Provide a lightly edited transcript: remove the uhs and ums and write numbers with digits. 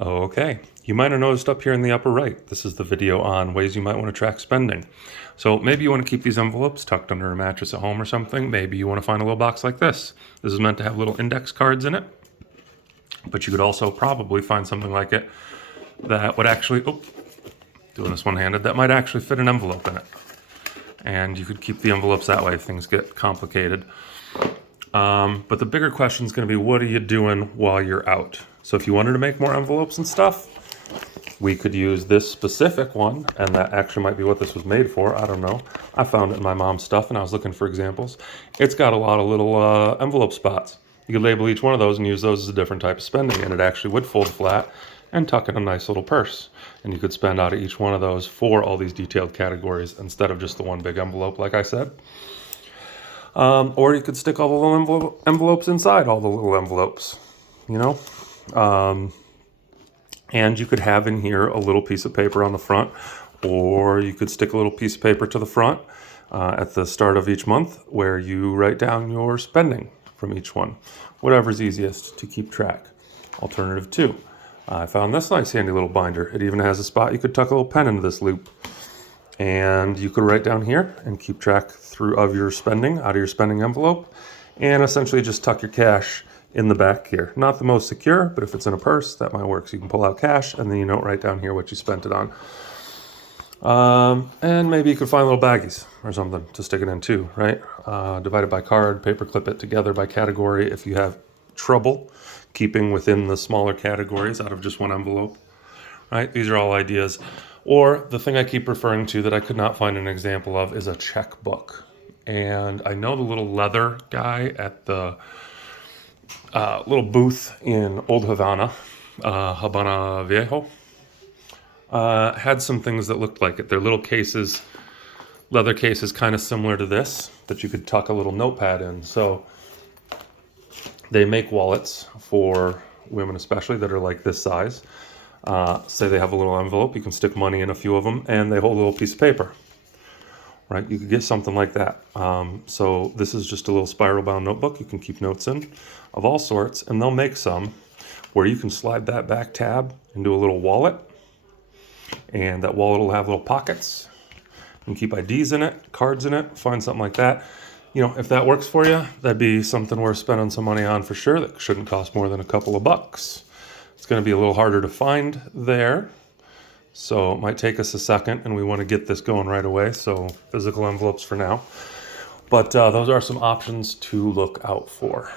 Okay, you might have noticed up here in the upper right, this is the video on ways you might want to track spending. So maybe you want to keep these envelopes tucked under a mattress at home or something. Maybe you want to find a little box like this. This is meant to have little index cards in it, but you could also probably find something like it that would actually, doing this one-handed, that might actually fit an envelope in it. And you could keep the envelopes that way if things get complicated. But the bigger question is going to be, what are you doing while you're out? So if you wanted to make more envelopes and stuff, we could use this specific one, and that actually might be what this was made for. I don't know. I found it in my mom's stuff, and I was looking for examples. It's got a lot of little envelope spots. You could label each one of those and use those as a different type of spending, and it actually would fold flat and tuck in a nice little purse. And you could spend out of each one of those for all these detailed categories instead of just the one big envelope, like I said. Or you could stick all the little envelopes inside all the little envelopes, you know? And you could have in here a little piece of paper on the front, or you could stick a little piece of paper to the front at the start of each month where you write down your spending from each one, whatever's easiest to keep track. Alternative 2, I found this nice handy little binder. It even has a spot you could tuck a little pen into this loop. And you could write down here and keep track of your spending out of your spending envelope, and essentially just tuck your cash in the back here. Not the most secure, but if it's in a purse, that might work. So you can pull out cash and then you note right down here what you spent it on. And maybe you could find little baggies or something to stick it in too, right? Divided by card, paper clip it together by category if you have trouble keeping within the smaller categories out of just one envelope, right? These are all ideas. Or the thing I keep referring to that I could not find an example of is a checkbook. And I know the little leather guy at the little booth in Old Havana, Habana Viejo, had some things that looked like it. They're little cases, leather cases kind of similar to this, that you could tuck a little notepad in. So they make wallets for women especially that are like this size. Say they have a little envelope, you can stick money in a few of them, and they hold a little piece of paper, right? You could get something like that. So this is just a little spiral bound notebook you can keep notes in of all sorts, and they'll make some where you can slide that back tab into a little wallet, and that wallet will have little pockets. You can keep IDs in it, cards in it, find something like that. You know, if that works for you, that'd be something worth spending some money on for sure. That shouldn't cost more than a couple of bucks. It's going to be a little harder to find there, so it might take us a second, and we want to get this going right away, so physical envelopes for now. But those are some options to look out for.